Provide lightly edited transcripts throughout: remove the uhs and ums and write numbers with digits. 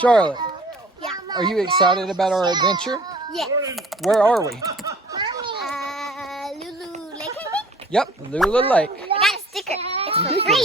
Charlotte, Yeah. are you excited about our adventure? Yes. Where are we? Lulu Lake, I think. Yep, Lula Lake. I got a sticker. It's You for did free. get a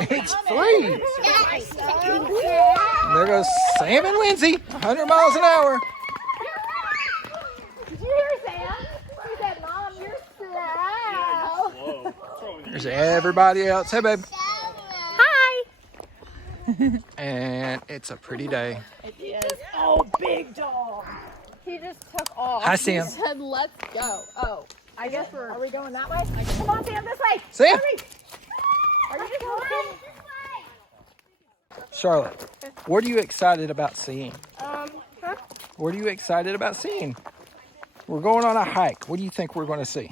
sticker. It's free. Yeah. And there goes Sam and Lindsay, 100 miles an hour. Did you hear Sam? She said, Mom, you're slow. There's everybody else. Hey, babe. Hi. And it's a pretty day. It is. Oh, big dog. He just took off. Hi, Sam. He said, let's go. Oh, I guess we're. Are we going that way? Come on, Sam, this way. Sam. Hurry. Are you going? Charlotte, what are you excited about seeing? Huh? What are you excited about seeing? We're going on a hike. What do you think we're going to see?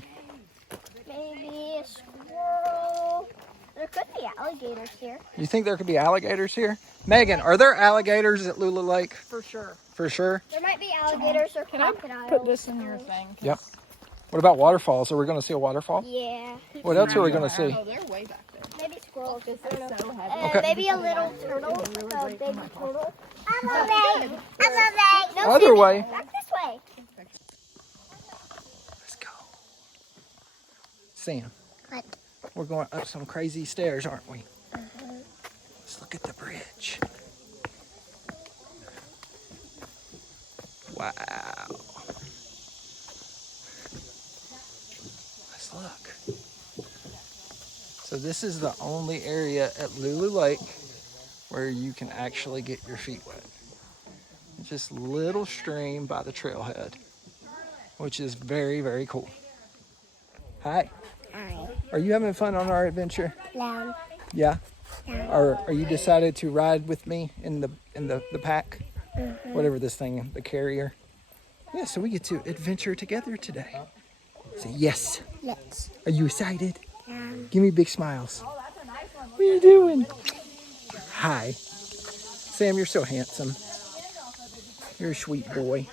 Maybe a squirrel. There could be alligators here. You think there could be alligators here? Megan, are there alligators at Lula Lake? For sure. For sure? There might be alligators or crocodiles. Put this in your thing. Yep. What about waterfalls? Are we going to see a waterfall? Yeah. What else are we going to see? Oh, they're way back there. Maybe squirrels. This is so heavy. Okay. Maybe a little turtle. A baby turtle. I'm a bag. I'm a bag. No, Other way. back this way. Let's go. Sam, What? we're going up some crazy stairs, aren't we? Let's look at the bridge. Wow. Let's look. So this is the only area at Lula Lake where you can actually get your feet wet. It's just a little stream by the trailhead, which is very, very cool. Hi. Hi. Are you having fun on our adventure? Lamb. Yeah. Or are you decided to ride with me in the pack? Whatever this thing, the carrier. Yeah, so we get to adventure together today. Say yes. Let's. Are you excited? Give me big smiles. What are you doing? Hi. Sam, you're so handsome. You're a sweet boy.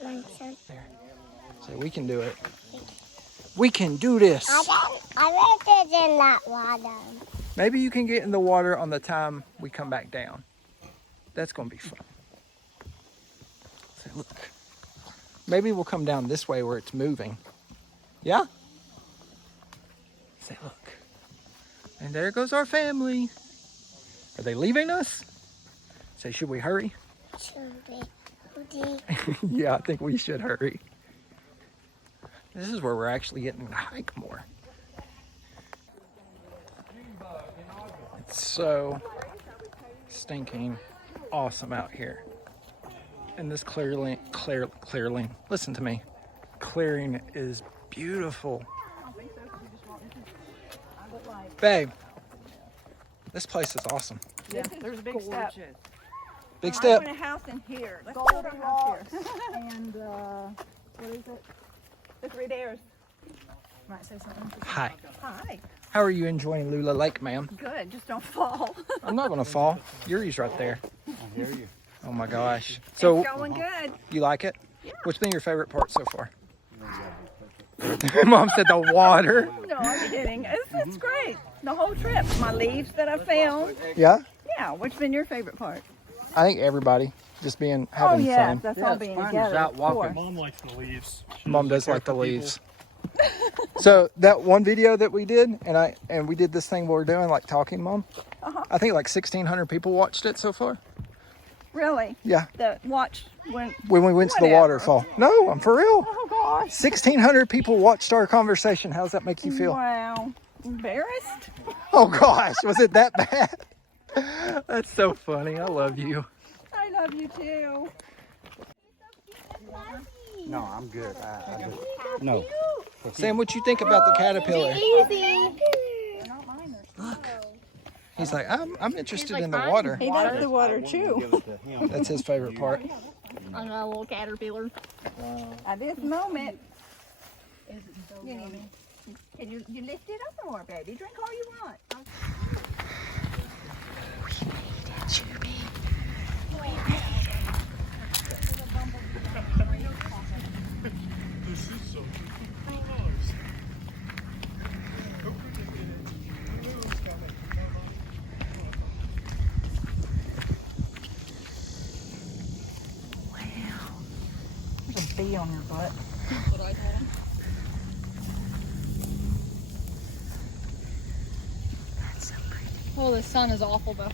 So we can do it. We can do this. I like it in that water. Maybe you can get in the water on the time we come back down. That's going to be fun. Say, look. Maybe we'll come down this way where it's moving. Yeah? Say, look. And there goes our family. Are they leaving us? Say, should we hurry? Yeah, I think we should hurry. This is where we're actually getting to hike more. It's so stinking awesome out here. And this clearing, listen to me. Clearing is beautiful. Babe, this place is awesome. Yeah, there's a big step. Big I step. want a house in here. Let's build a house here. And, what is it? The Three Dares. Might say something. Hi. Hi. How are you enjoying Lula Lake, ma'am? Good. Just don't fall. I'm not going to fall. Yuri's right there. I hear you. Oh my gosh. So, It's going good. you like it? Yeah. What's been your favorite part so far? Mom said the water. No, I'm kidding. It's great. The whole trip. My leaves that I found. Yeah? Yeah. What's been your favorite part? I think everybody just having yeah, fun. that's all being together. out walking. Of course. Mom likes the leaves. Mom does like the leaves. So that one video that we did, and we did this thing we're doing, like talking, Mom. I think like 1,600 people watched it so far. Really? Yeah. The watch when When we went to the Whatever. waterfall. No, I'm for real. oh gosh. 1,600 people watched our conversation. How does that make you feel? Wow. Embarrassed? Oh gosh, was it that bad? That's so funny. I love you. I love you too. No, I'm good. No. Sam, what you think about the caterpillar? Easy. Look. He's like, I'm interested in the water. He loves the water too. That's his favorite part. I got a little caterpillar. At this moment, can you lift it up more, baby? Drink all you want. bee on your butt. That's what I told him. That's so pretty. Oh, the sun is awful though.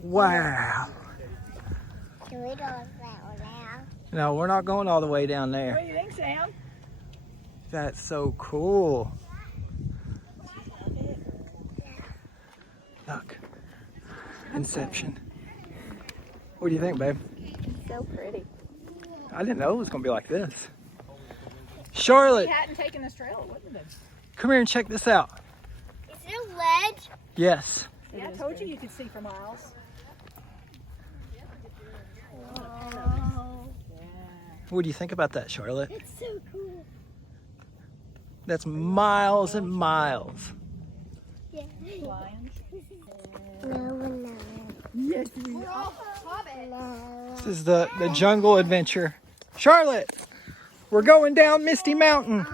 Wow. Can we go that one now? No, we're not going all the way down there. What do you think, Sam? That's so cool. Look. Inception. What do you think, babe? So pretty. I didn't know it was going to be like this. Charlotte, If you hadn't taken this trail, it wouldn't have been. come here and check this out. Is it a ledge? Yes. Yeah, I told you could see for miles. Oh, What do you think about that, Charlotte? it's so cool. That's miles and miles. Yeah. Lions. No. Yes, we No. This is the jungle adventure. Charlotte, we're going down Misty Mountain.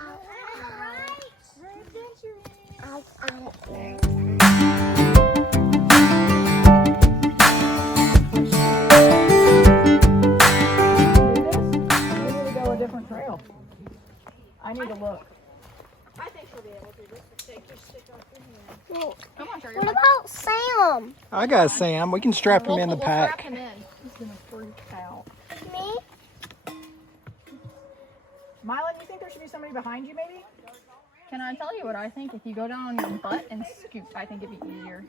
different trail. I need to look. I think she'll be able to. Just take your stick off your hand. Well, Come on, Charlie. what about Sam? I got Sam. We can strap him in the We'll strap pack. him in. He's gonna freak out. Me? Mylon, you think there should be somebody behind you, maybe? Can I tell you what I think? If you go down on your butt and scoot, I think it'd be easier.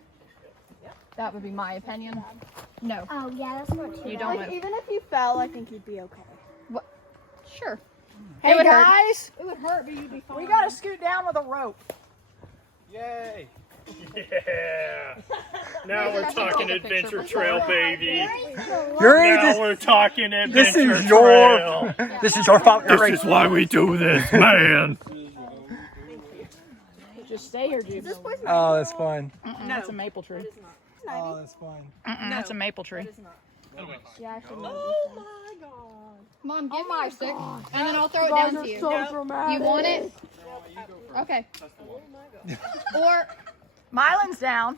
That would be my opinion. No. Oh, yeah, that's what You don't move. Even if you fell, I think you'd be okay. Sure. Hey It would hurt. guys, It would hurt, but you'd be fine. we gotta scoot down with a rope. Yay! Yeah! Now we're talking adventure trail, baby. Yuri, Now we're talking this adventure is your trail. this is your fault. This is why we do this, man. Just stay here, dude. Oh, that's fun. No, it's a maple tree. Oh, that's fun. That's a maple tree. Yeah, I should know. Oh my god. Mom, give me your stick, and then I'll throw it down to you. You want it? Okay. Or, Mylon's down.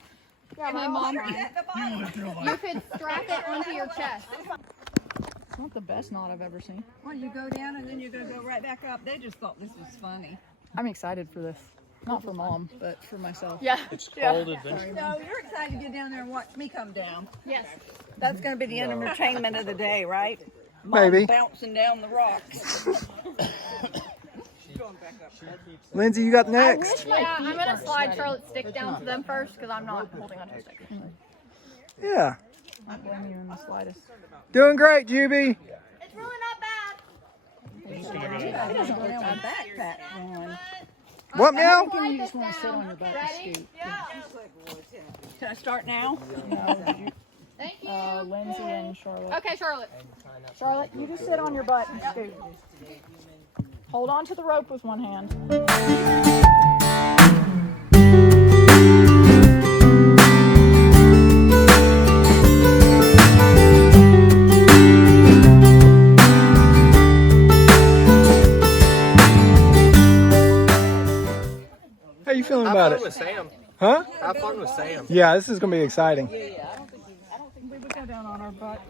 my mom, you could strap it onto your chest. It's not the best knot I've ever seen. Well, you go down and then you're going to go right back up. They just thought this was funny. I'm excited for this. Not for mom, but for myself. Yeah. It's called adventure. No, you're excited to get down there and watch me come down. Yes. That's going to be the entertainment of the day, right? Mom Maybe. bouncing down the rocks. Lindsay, you got next. Yeah, I'm gonna slide Charlotte's stick down to them first because I'm not holding onto a stick. Yeah. I don't blame you in the slightest. Doing great, Juby. It's really not bad. He doesn't go down with a backpack going. What now? You just want to sit on your butt and scoot. Can I start now? Thank you. Lindsay and Charlotte. Okay, Charlotte. Charlotte, you just sit on your butt and scoot. Hold on to the rope with one hand. How you feeling about it? with Sam. Huh? Have fun with Sam. Yeah, this is gonna be exciting. We would go down on our butt.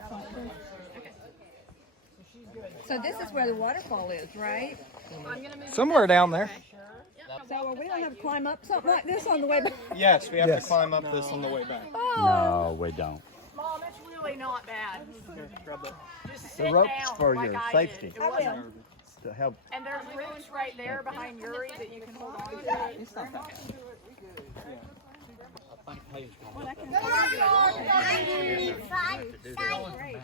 So this is where the waterfall is, right? Somewhere down there. So we don't have to climb up something like this on the way back. Yes, we have Yes. to climb up this on the way back. No, we don't. Mom, it's really not bad. Just sit The rope's down for like your I safety. did. It wasn't. To help. And there's roots right there behind Yuri that you can hold on to. It's not that bad.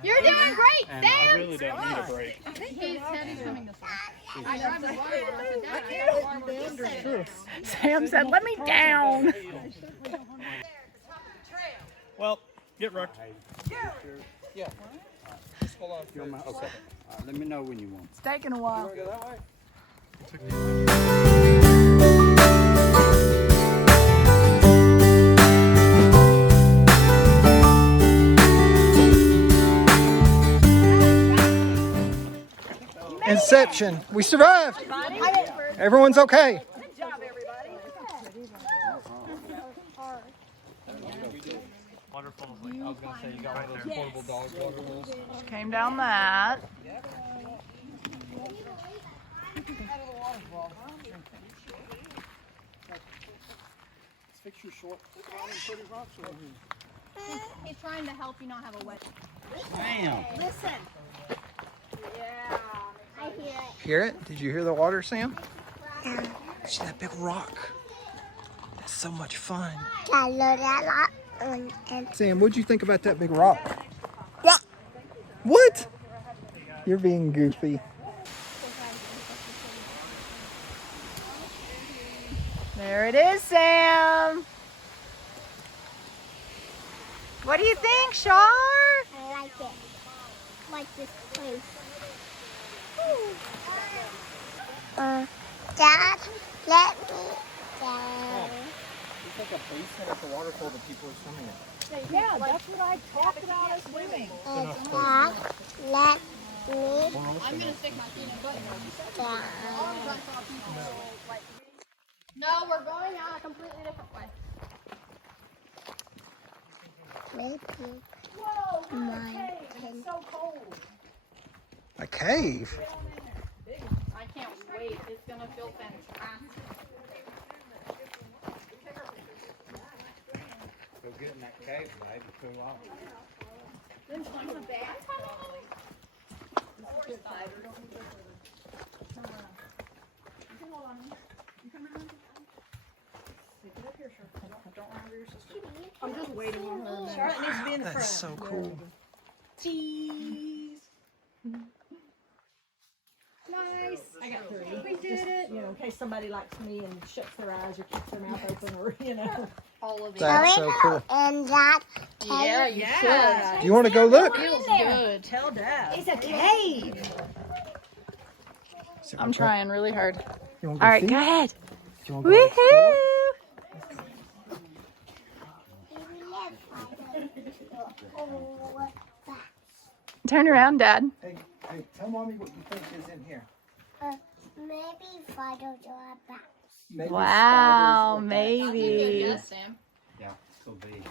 You're doing great, And I Sam. really don't need a break. Teddy's coming this way. I grabbed my wire and I said, Dad, I got a farm under. Sam said, "Let me down." Well, get wrecked. Yeah. Just hold on. Okay. Let me know when you want. It's taking a while. Go that way. Deception. We survived. Everyone's okay. Good job, everybody. Waterfalls, like I was gonna say, you got one of those portable dog waterfalls. Came down that. Fix your short pretty rocks over here. He's trying to help you not have a wet. Damn. Listen. Yeah. I hear it. Hear it? Did you hear the water, Sam? See that big rock? That's so much fun. I love that lot. Sam, what'd you think about that big rock? Yeah. What? You're being goofy. There it is, Sam. What do you think, Shar? I like it. Like this place. Dad, let me down. It's like a basin at the waterfall that people are swimming in. Yeah, that's what I talked about us swimming. Dad, let me I'm gonna stick my feet in butt. down. No, we're going out a completely different way. Maybe It's so cold. A cave. I can't wait. It's gonna feel fantastic. Go get in that cave, baby. Cool off. I'm just waiting on her. Charlotte needs to be in the front. That's so cool. Cheese. Nice. I got 3. We did it. You know, in case somebody likes me and shuts their eyes or keeps their mouth open or, you know. All of it. That's so cool. And that Yeah, you should. Do you want to go look? Feels good. Tell Dad. It's a cave. I'm trying really hard. You want All right, go ahead. Woohoo! Turn around, Dad. Hey, tell mommy what you think is in here. maybe spiders or bats. Maybe Wow, spiders or bats. maybe. Yes, Sam. Yeah, it's gonna be.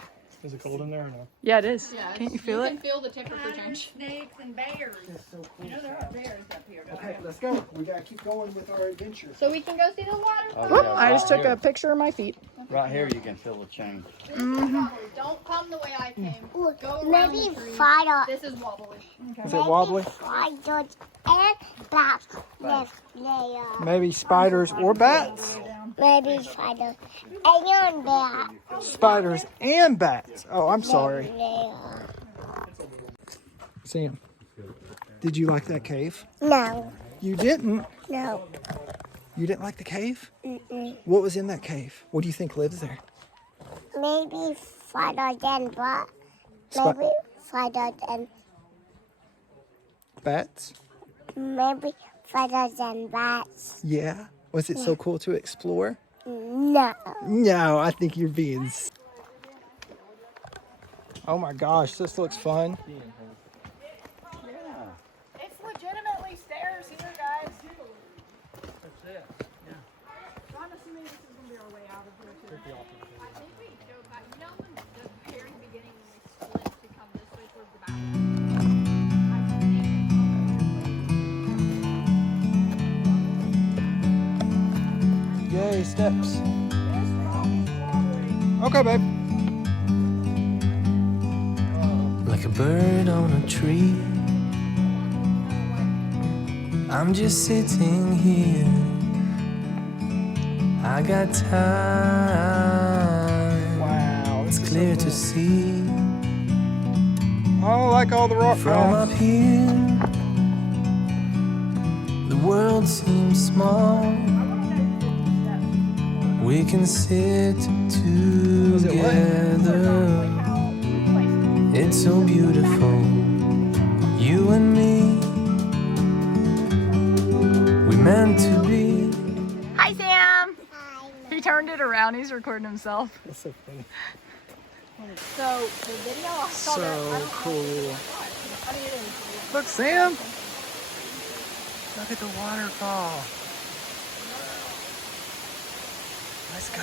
Is it cold in there or no? Yeah, it is. Yeah, Can't you feel You it? can feel the temperature change. Snakes and bears. That's so cool. You know there are bears up here. Don't Okay, let's go. We gotta keep going with our adventure. So we can go see the waterfall. Oh, yeah, I just right took a here. picture of my feet. Right here, you can feel the change. Don't come the way I came. Ooh, Go around maybe the tree. spiders. This is wobbly. Is it wobbly? Spiders and bats live there. Maybe spiders or bats? Maybe spiders and bats Spiders and bats. Oh, I'm sorry. there. Sam, did you like that cave? No, You didn't? no. You didn't like the cave? Mm-mm. What was in that cave? What do you think lives there? Maybe spiders and bats. Spi- Maybe spiders and Bats? maybe spiders and bats. Yeah. Was it so cool to explore? No. No, I think you're being. Oh my gosh, this looks fun. It's legitimately stairs here, guys. Promise me this is gonna be our way out of here too. I think we go back. You know, in the very beginning when we split to come this way towards the back. Yay, steps. Okay, babe. Like a bird on a tree, I'm just sitting here. I got time. Wow, It's this is clear so to cool. see Oh, I like all the rock from crowds. up here. The world seems small. We can sit together. It's so beautiful, you and me. We meant to be. Hi, Sam. He turned it around. He's recording himself. That's so funny. So the video I saw So cool. Look, Sam. Look at the waterfall. Let's go.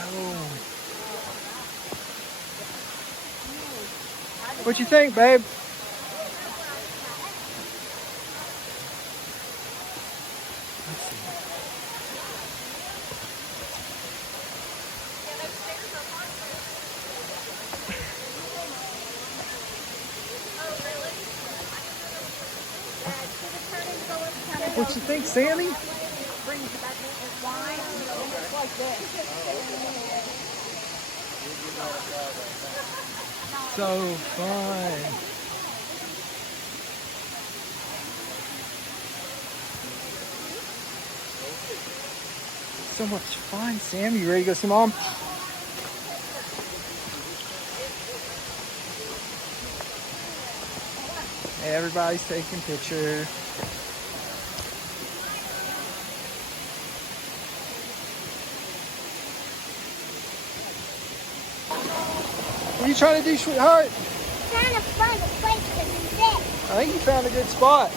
What you think, babe? Let's see. What you think, Sammy? So fun. So much fun, Sam. You ready to go see Mom? Hey, everybody's taking pictures. What are you trying to do, sweetheart? Trying to find a place to sit. I think you found a good spot.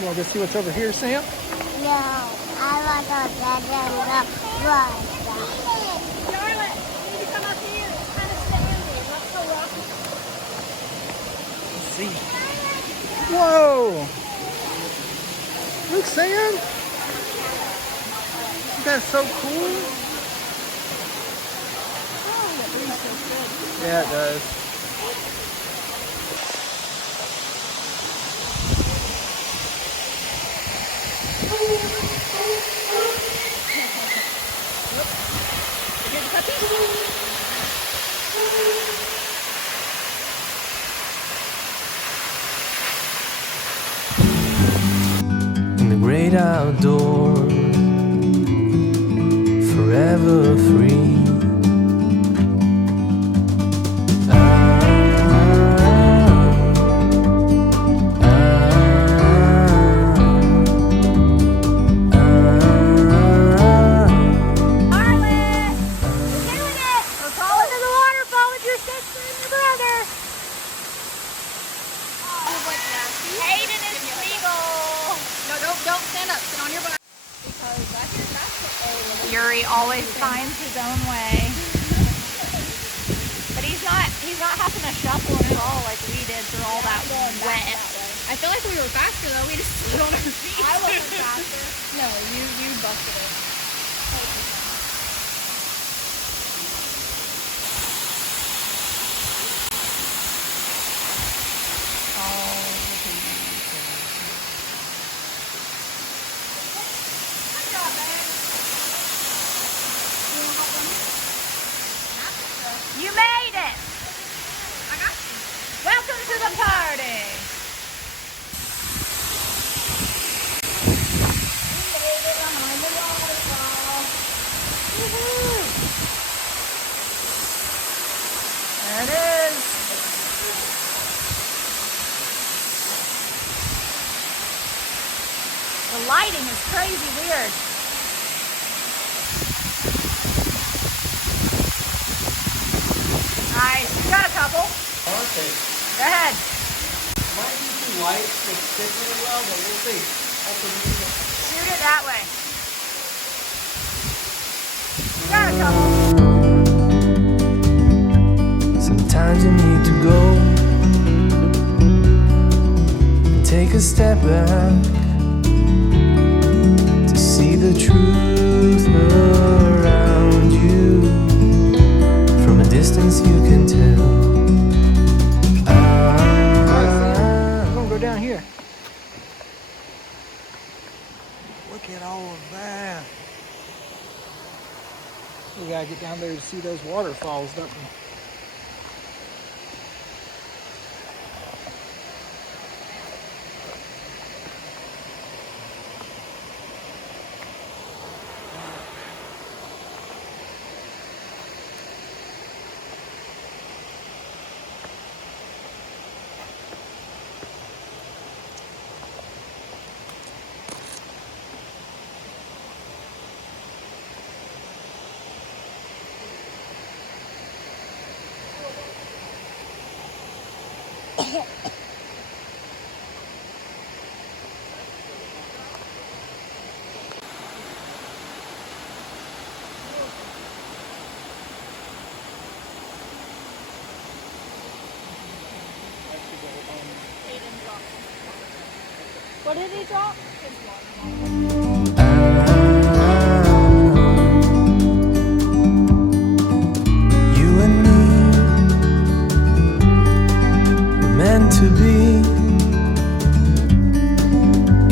You want to go see what's over here, Sam? No, I want to go down the run. Charlotte, you need to come up here. It's kind of sandy. Let's go rocky. Let's see. Whoa! Look, Sam. That's so cool. Yeah, it does. In the great outdoors, forever free. Don't stand up. Sit on your butt. Yuri always finds his own way. But he's not having to shuffle and crawl like we did through all that wet. I feel like we were faster though. We just stood on our feet. I wasn't faster. No, you busted it. You made it. I got you. Welcome to the party. We made it behind the waterfall. Woohoo! There it is. The lighting is crazy weird. Nice. You got a couple. Okay. Go ahead. Might be too light to stick really well, but we'll see. Shoot it that way. You got a couple. Sometimes you need to go and take a step back to see the truth around you. From a distance you can tell. I'm gonna go down here. Look at all of that. We gotta get down there to see those waterfalls, don't we? What did he drop? You and me were meant to be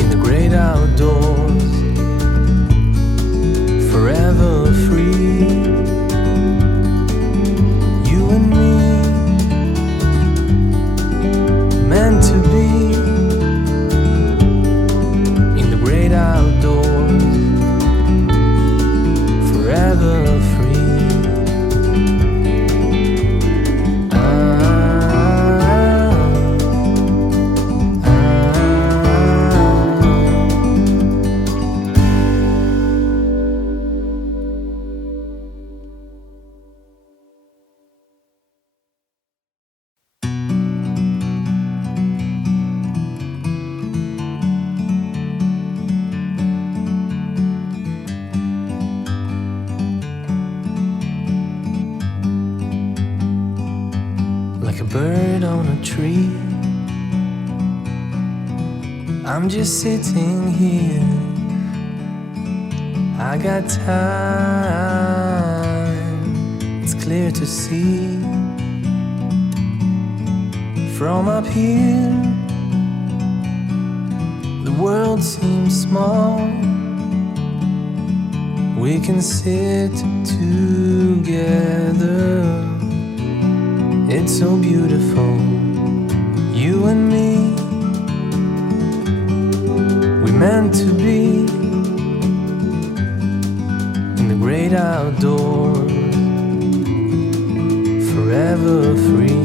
in the great outdoors, forever free. You and me meant to be in the great outdoors, forever free. Like a bird on a tree, I'm just sitting here. I got time, it's clear to see. From up here, the world seems small. We can sit together, it's so beautiful. You and me, we meant to be in the great outdoors, forever free.